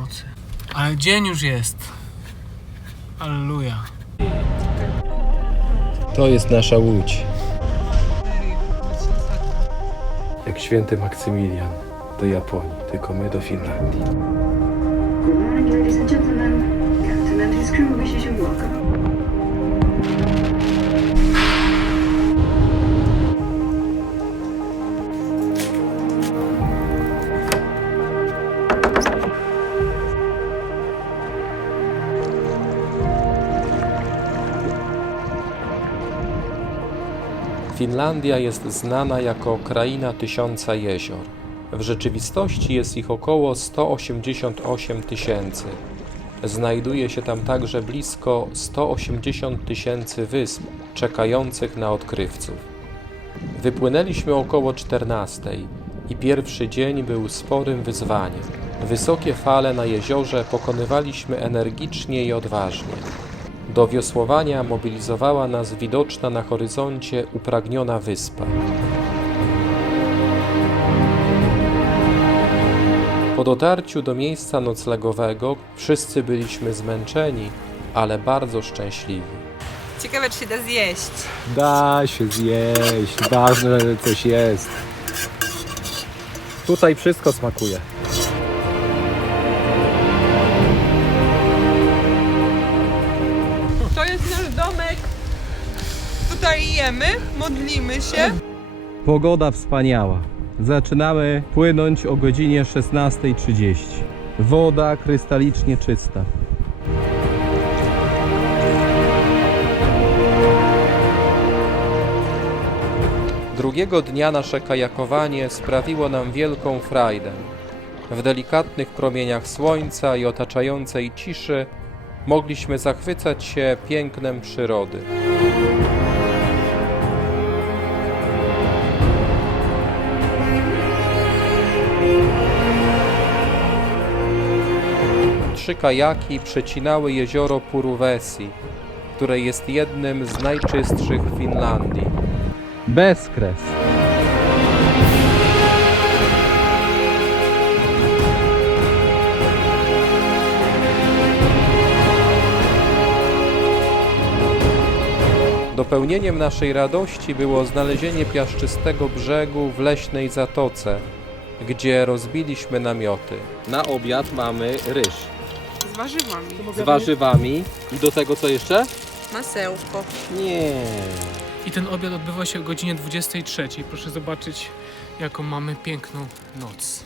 nocy. Ale dzień już jest. Alleluja. To jest nasza łódź. Jak święty Maksymilian do Japonii, tylko my do Finlandii. Good morning, ladies and gentlemen. Captain and his crew wishes you welcome. Finlandia jest znana jako kraina tysiąca jezior. W rzeczywistości jest ich około 188 tysięcy. Znajduje się tam także blisko 180 tysięcy wysp czekających na odkrywców. Wypłynęliśmy około 14 i pierwszy dzień był sporym wyzwaniem. Wysokie fale na jeziorze pokonywaliśmy energicznie i odważnie. Do wiosłowania mobilizowała nas widoczna na horyzoncie upragniona wyspa. Po dotarciu do miejsca noclegowego wszyscy byliśmy zmęczeni, ale bardzo szczęśliwi. Ciekawe, czy się da zjeść. Da się zjeść, ważne, że coś jest. Tutaj wszystko smakuje. Modlimy się. Pogoda wspaniała. Zaczynamy płynąć o godzinie 16.30. Woda krystalicznie czysta. Drugiego dnia nasze kajakowanie sprawiło nam wielką frajdę. W delikatnych promieniach słońca i otaczającej ciszy mogliśmy zachwycać się pięknem przyrody. Trzy kajaki przecinały jezioro Puruvesi, które jest jednym z najczystszych w Finlandii. Bezkres. Dopełnieniem naszej radości było znalezienie piaszczystego brzegu w leśnej zatoce, gdzie rozbiliśmy namioty. Na obiad mamy ryż warzywami. z warzywami i do tego co jeszcze? Masełko. Nie. I ten obiad odbywa się o godzinie 23. Proszę zobaczyć, jaką mamy piękną noc.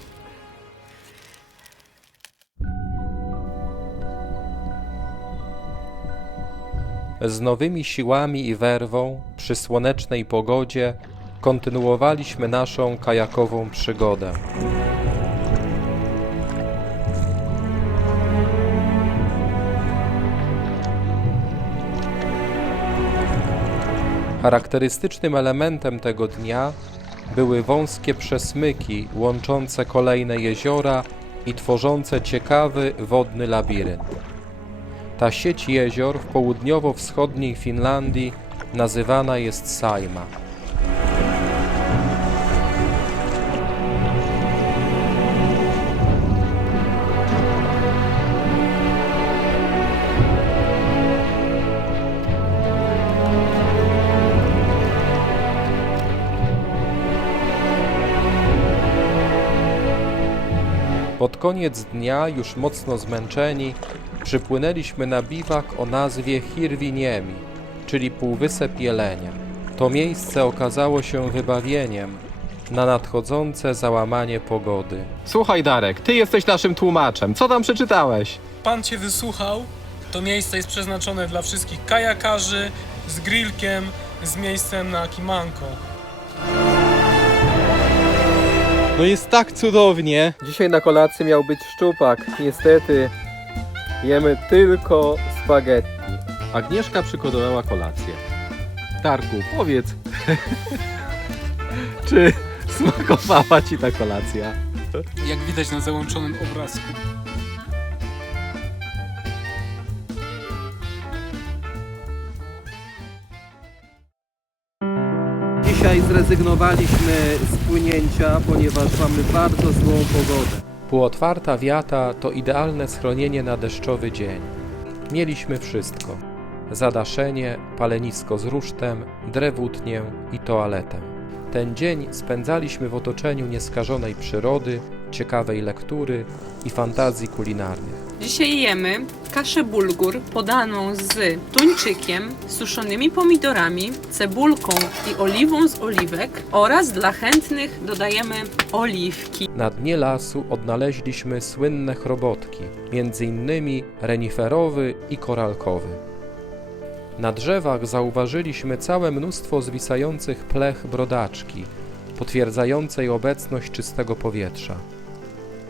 Z nowymi siłami i werwą, przy słonecznej pogodzie, kontynuowaliśmy naszą kajakową przygodę. Charakterystycznym elementem tego dnia były wąskie przesmyki łączące kolejne jeziora i tworzące ciekawy wodny labirynt. Ta sieć jezior w południowo-wschodniej Finlandii nazywana jest Saima. Koniec dnia, już mocno zmęczeni, przypłynęliśmy na biwak o nazwie Hirwiniemi, czyli Półwysep Jelenia. To miejsce okazało się wybawieniem na nadchodzące załamanie pogody. Słuchaj Darek, ty jesteś naszym tłumaczem. Co tam przeczytałeś? Pan cię wysłuchał. To miejsce jest przeznaczone dla wszystkich kajakarzy z grillkiem, z miejscem na kimanko. No jest tak cudownie. Dzisiaj na kolacji miał być szczupak. Niestety jemy tylko spaghetti. Agnieszka przygotowała kolację. Darku, powiedz, czy smakowała ci ta kolacja? Jak widać na załączonym obrazku. Dzisiaj zrezygnowaliśmy z płynięcia, ponieważ mamy bardzo złą pogodę. Półotwarta wiata to idealne schronienie na deszczowy dzień. Mieliśmy wszystko: zadaszenie, palenisko z rusztem, drewutnię i toaletę. Ten dzień spędzaliśmy w otoczeniu nieskażonej przyrody, ciekawej lektury i fantazji kulinarnych. Dzisiaj jemy kaszę bulgur podaną z tuńczykiem, suszonymi pomidorami, cebulką i oliwą z oliwek oraz dla chętnych dodajemy oliwki. Na dnie lasu odnaleźliśmy słynne chrobotki, innymi reniferowy i koralkowy. Na drzewach zauważyliśmy całe mnóstwo zwisających plech brodaczki, potwierdzającej obecność czystego powietrza.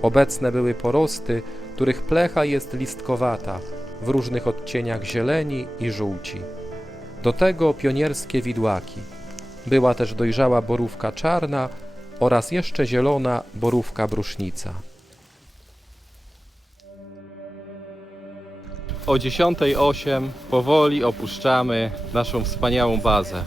Obecne były porosty, których plecha jest listkowata, w różnych odcieniach zieleni i żółci. Do tego pionierskie widłaki. Była też dojrzała borówka czarna oraz jeszcze zielona borówka brusznica. O 10.08 powoli opuszczamy naszą wspaniałą bazę.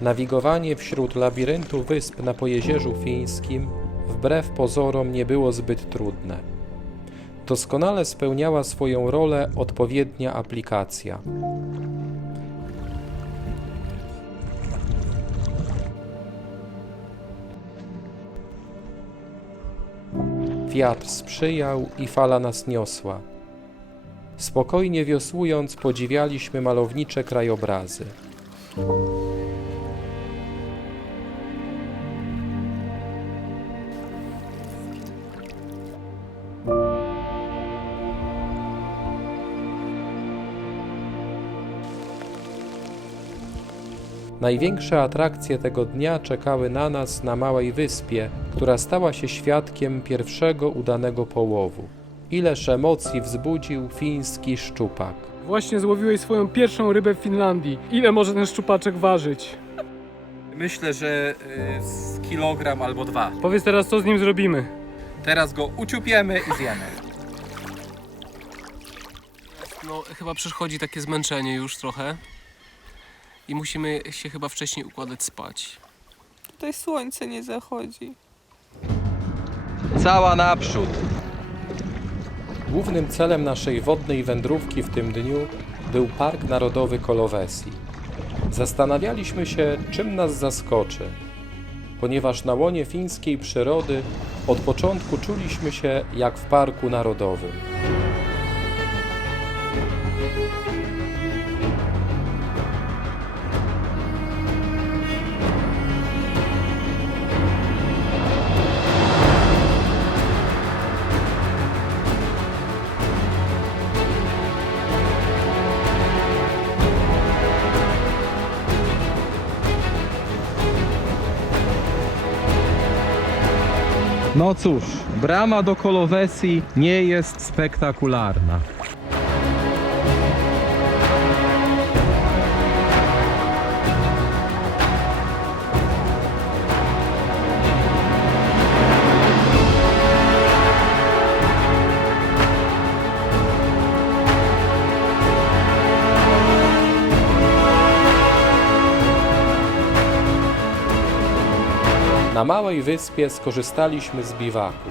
Nawigowanie wśród labiryntu wysp na Pojezierzu Fińskim wbrew pozorom nie było zbyt trudne. Doskonale spełniała swoją rolę odpowiednia aplikacja. Wiatr sprzyjał i fala nas niosła. Spokojnie wiosłując, podziwialiśmy malownicze krajobrazy. Największe atrakcje tego dnia czekały na nas na małej wyspie, która stała się świadkiem pierwszego udanego połowu. Ileż emocji wzbudził fiński szczupak. Właśnie złowiłeś swoją pierwszą rybę w Finlandii. Ile może ten szczupaczek ważyć? Myślę, że y, z kilogram albo dwa. Powiedz teraz, co z nim zrobimy. Teraz go uciupiemy i zjemy. No, chyba przychodzi takie zmęczenie już trochę. I musimy się chyba wcześniej układać spać. Tutaj słońce nie zachodzi. Cała naprzód. Głównym celem naszej wodnej wędrówki w tym dniu był Park Narodowy Kolowesi. Zastanawialiśmy się, czym nas zaskoczy, ponieważ na łonie fińskiej przyrody od początku czuliśmy się jak w Parku Narodowym. No cóż, brama do Kolowesi nie jest spektakularna. Na małej wyspie skorzystaliśmy z biwaku.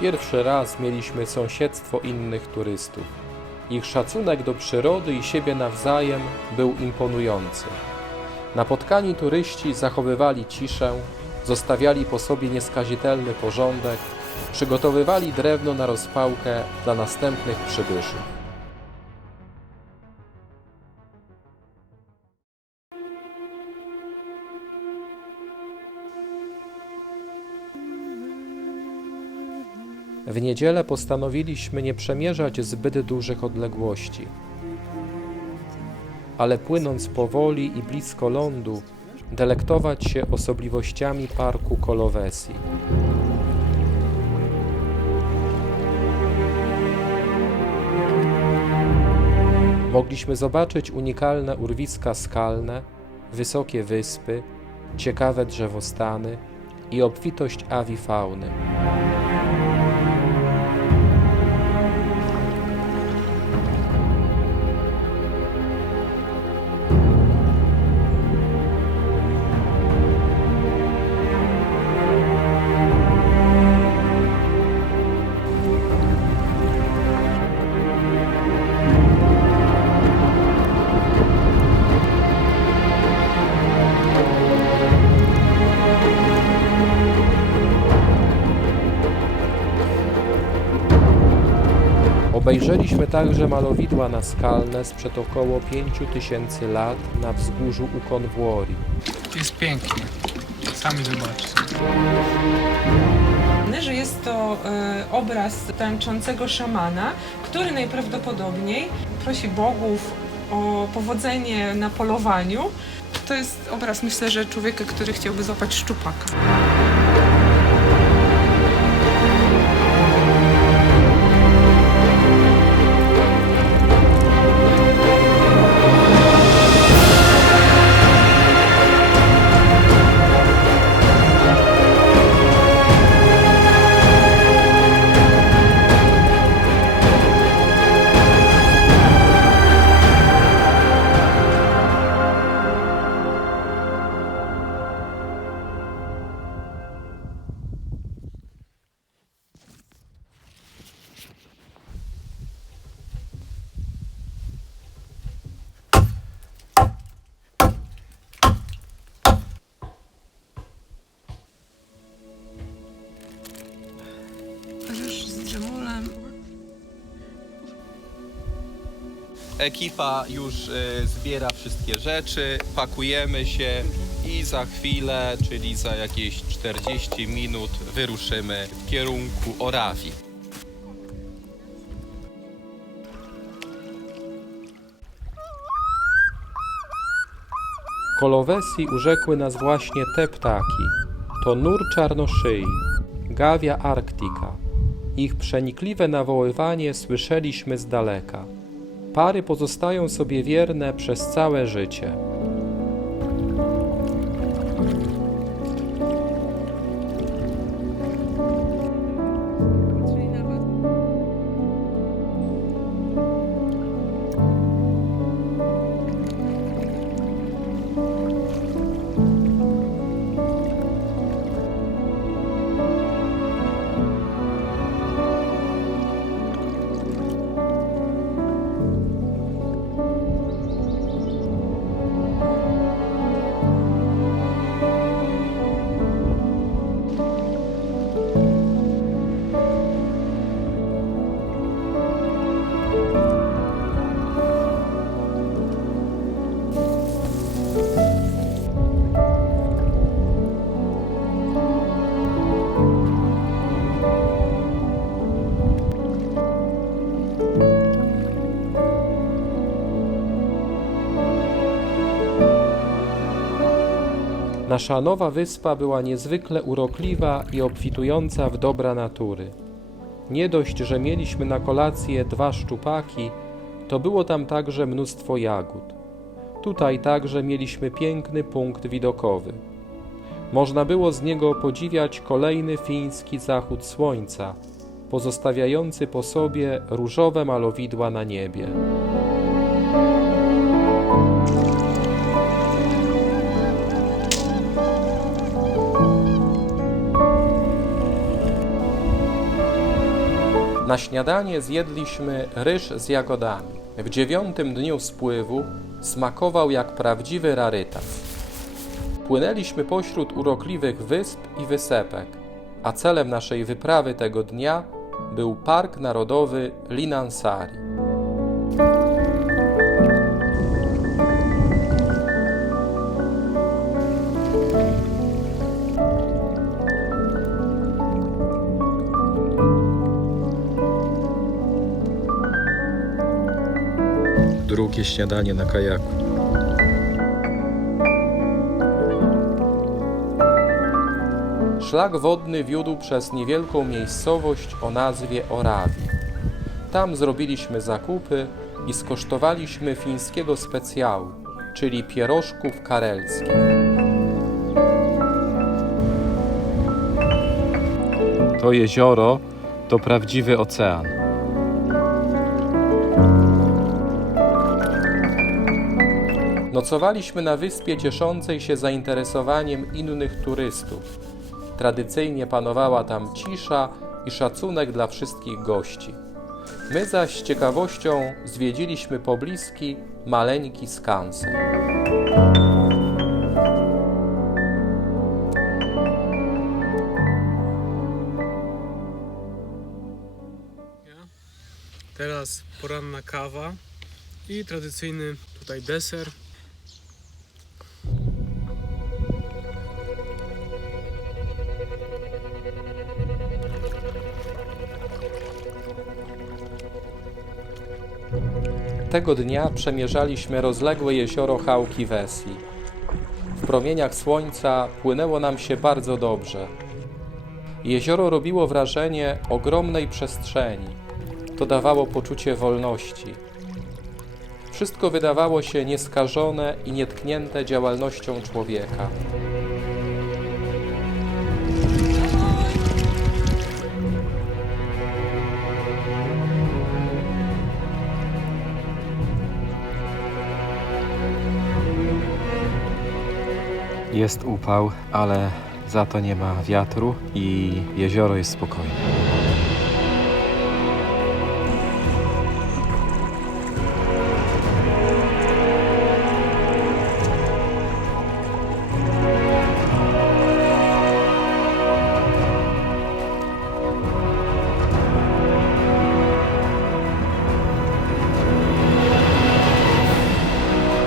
Pierwszy raz mieliśmy sąsiedztwo innych turystów. Ich szacunek do przyrody i siebie nawzajem był imponujący. Napotkani turyści zachowywali ciszę, zostawiali po sobie nieskazitelny porządek, przygotowywali drewno na rozpałkę dla następnych przybyszów. W niedzielę postanowiliśmy nie przemierzać zbyt dużych odległości, ale płynąc powoli i blisko lądu, delektować się osobliwościami parku Kolowesi. Mogliśmy zobaczyć unikalne urwiska skalne, wysokie wyspy, ciekawe drzewostany i obfitość awifauny. Obejrzeliśmy także malowidła naskalne sprzed około 5000 lat na wzgórzu u Konwori. Jest pięknie. Sami zobaczcie. że jest to e, obraz tańczącego szamana, który najprawdopodobniej prosi bogów o powodzenie na polowaniu. To jest obraz, myślę, że człowieka, który chciałby złapać szczupaka. Ekipa już y, zbiera wszystkie rzeczy, pakujemy się i za chwilę, czyli za jakieś 40 minut wyruszymy w kierunku Orawi. Kolowesi urzekły nas właśnie te ptaki. To nur czarnoszyi, Gawia arctica. Ich przenikliwe nawoływanie słyszeliśmy z daleka. Pary pozostają sobie wierne przez całe życie. Nasza nowa wyspa była niezwykle urokliwa i obfitująca w dobra natury. Nie dość, że mieliśmy na kolację dwa szczupaki, to było tam także mnóstwo jagód. Tutaj także mieliśmy piękny punkt widokowy. Można było z niego podziwiać kolejny fiński zachód słońca, pozostawiający po sobie różowe malowidła na niebie. Na śniadanie zjedliśmy ryż z jagodami. W dziewiątym dniu spływu smakował jak prawdziwy rarytas. Płynęliśmy pośród urokliwych wysp i wysepek, a celem naszej wyprawy tego dnia był Park Narodowy Linansari. Śniadanie na kajaku. Szlak wodny wiódł przez niewielką miejscowość o nazwie Orawi. Tam zrobiliśmy zakupy i skosztowaliśmy fińskiego specjału, czyli pierożków karelskich. To jezioro to prawdziwy ocean. Nocowaliśmy na wyspie cieszącej się zainteresowaniem innych turystów. Tradycyjnie panowała tam cisza i szacunek dla wszystkich gości. My zaś z ciekawością zwiedziliśmy pobliski maleńki skansen. Teraz poranna kawa i tradycyjny tutaj deser. Tego dnia przemierzaliśmy rozległe jezioro Chałki Wesi. W promieniach słońca płynęło nam się bardzo dobrze. Jezioro robiło wrażenie ogromnej przestrzeni. To dawało poczucie wolności. Wszystko wydawało się nieskażone i nietknięte działalnością człowieka. Jest upał, ale za to nie ma wiatru i jezioro jest spokojne.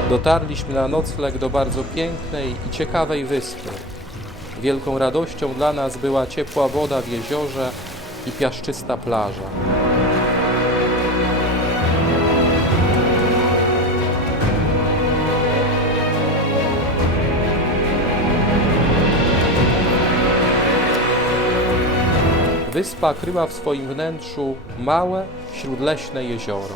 Dotarliśmy na nocleg do bardzo pięknej i ciekawej wyspy. Wielką radością dla nas była ciepła woda w jeziorze i piaszczysta plaża. Wyspa kryła w swoim wnętrzu małe, śródleśne jezioro.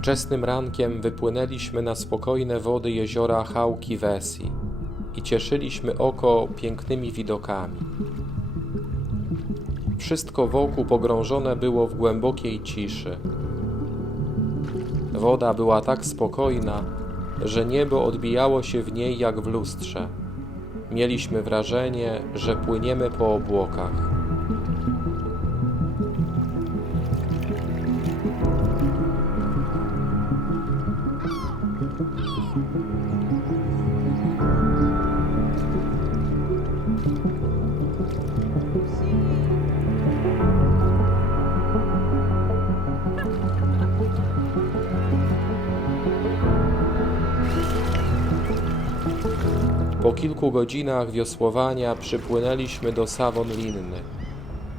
Wczesnym rankiem wypłynęliśmy na spokojne wody jeziora Chałki Wesi i cieszyliśmy oko pięknymi widokami. Wszystko wokół pogrążone było w głębokiej ciszy. Woda była tak spokojna, że niebo odbijało się w niej jak w lustrze. Mieliśmy wrażenie, że płyniemy po obłokach. Po kilku godzinach wiosłowania przypłynęliśmy do Savonlinny.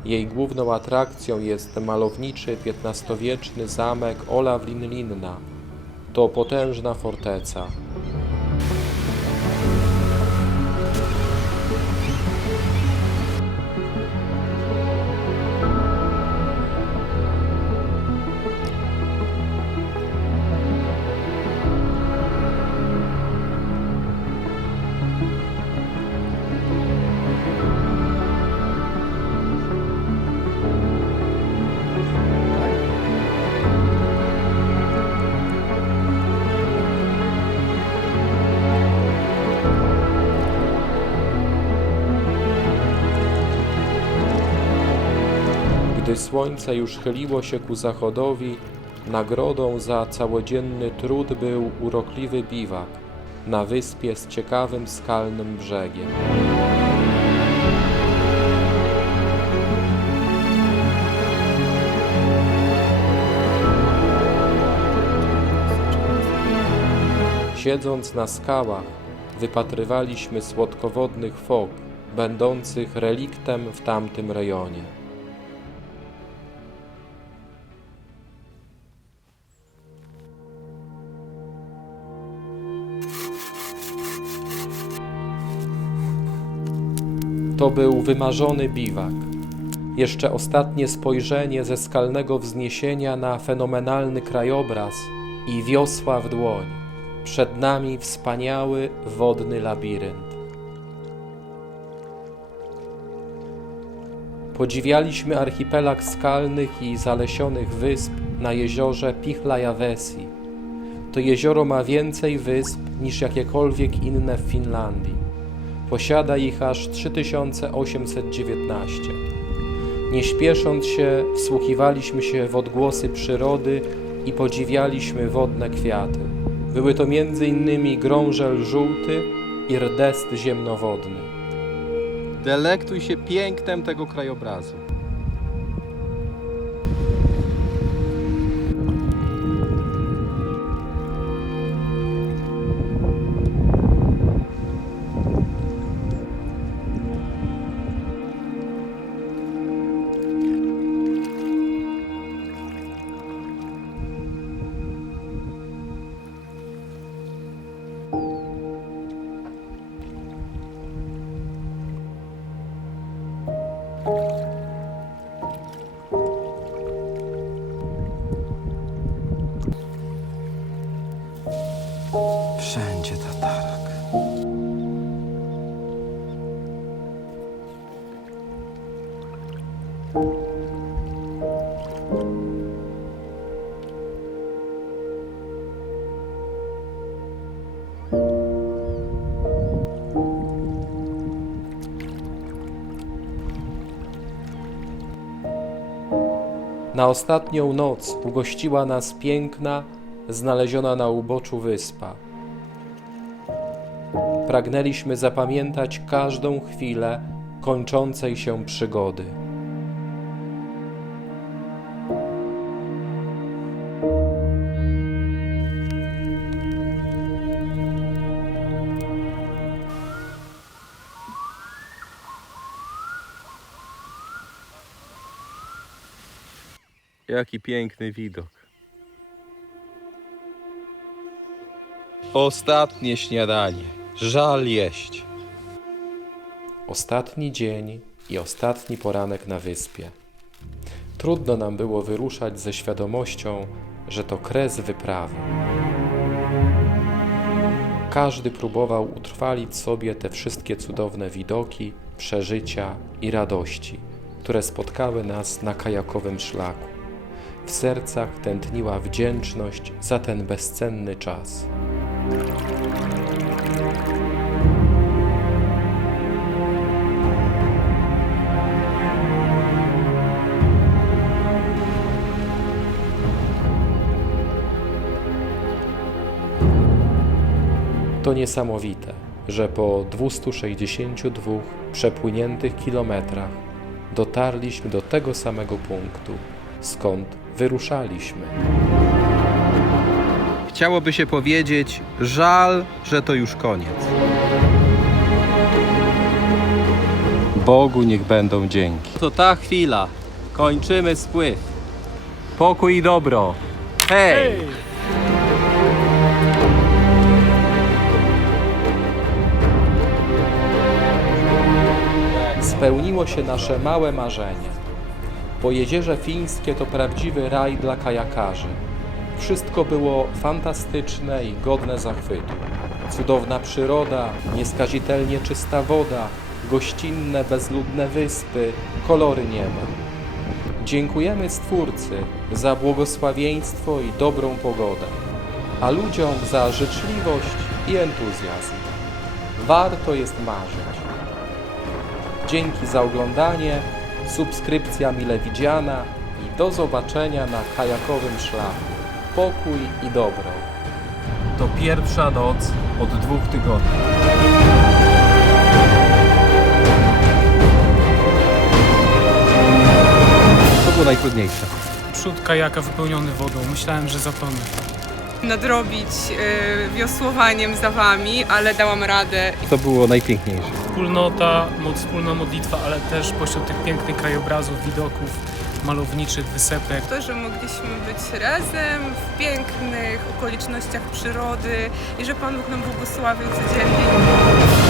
Jej główną atrakcją jest malowniczy XV-wieczny zamek Olavlinlinna. To potężna forteca. Gdy słońce już chyliło się ku zachodowi, nagrodą za całodzienny trud był urokliwy biwak na wyspie z ciekawym skalnym brzegiem. Siedząc na skałach, wypatrywaliśmy słodkowodnych fok, będących reliktem w tamtym rejonie. To był wymarzony biwak. Jeszcze ostatnie spojrzenie ze skalnego wzniesienia na fenomenalny krajobraz i wiosła w dłoń. Przed nami wspaniały wodny labirynt. Podziwialiśmy archipelag skalnych i zalesionych wysp na jeziorze Pichlajawesi. To jezioro ma więcej wysp niż jakiekolwiek inne w Finlandii. Posiada ich aż 3819. Nie śpiesząc się, wsłuchiwaliśmy się w odgłosy przyrody i podziwialiśmy wodne kwiaty. Były to m.in. grążel żółty i rdest ziemnowodny. Delektuj się pięknem tego krajobrazu. Na ostatnią noc ugościła nas piękna, znaleziona na uboczu wyspa. Pragnęliśmy zapamiętać każdą chwilę kończącej się przygody. Jaki piękny widok. Ostatnie śniadanie. Żal jeść. Ostatni dzień i ostatni poranek na wyspie. Trudno nam było wyruszać ze świadomością, że to kres wyprawy. Każdy próbował utrwalić sobie te wszystkie cudowne widoki, przeżycia i radości, które spotkały nas na kajakowym szlaku. W sercach tętniła wdzięczność za ten bezcenny czas. To niesamowite, że po 262 przepłyniętych kilometrach dotarliśmy do tego samego punktu, skąd wyruszaliśmy. Chciałoby się powiedzieć, żal, że to już koniec. Bogu niech będą dzięki. To ta chwila. Kończymy spływ. Pokój i dobro. Hej! Spełniło się nasze małe marzenie. Bo Jezierze Fińskie to prawdziwy raj dla kajakarzy. Wszystko było fantastyczne i godne zachwytu. Cudowna przyroda, nieskazitelnie czysta woda, gościnne, bezludne wyspy, kolory nieba. Dziękujemy Stwórcy za błogosławieństwo i dobrą pogodę, a ludziom za życzliwość i entuzjazm. Warto jest marzyć. Dzięki za oglądanie, subskrypcja mile widziana i do zobaczenia na kajakowym szlaku. Pokój i dobro. To pierwsza noc od dwóch tygodni. To było najtrudniejsze. Przód kajaka wypełniony wodą. Myślałem, że zatonę. Nadrobić y, wiosłowaniem za wami, ale dałam radę. To było najpiękniejsze. Wspólnota, wspólna modlitwa, ale też pośród tych pięknych krajobrazów, widoków, malowniczych wysepek. To, że mogliśmy być razem w pięknych okolicznościach przyrody i że Pan Bóg nam błogosławił codziennie.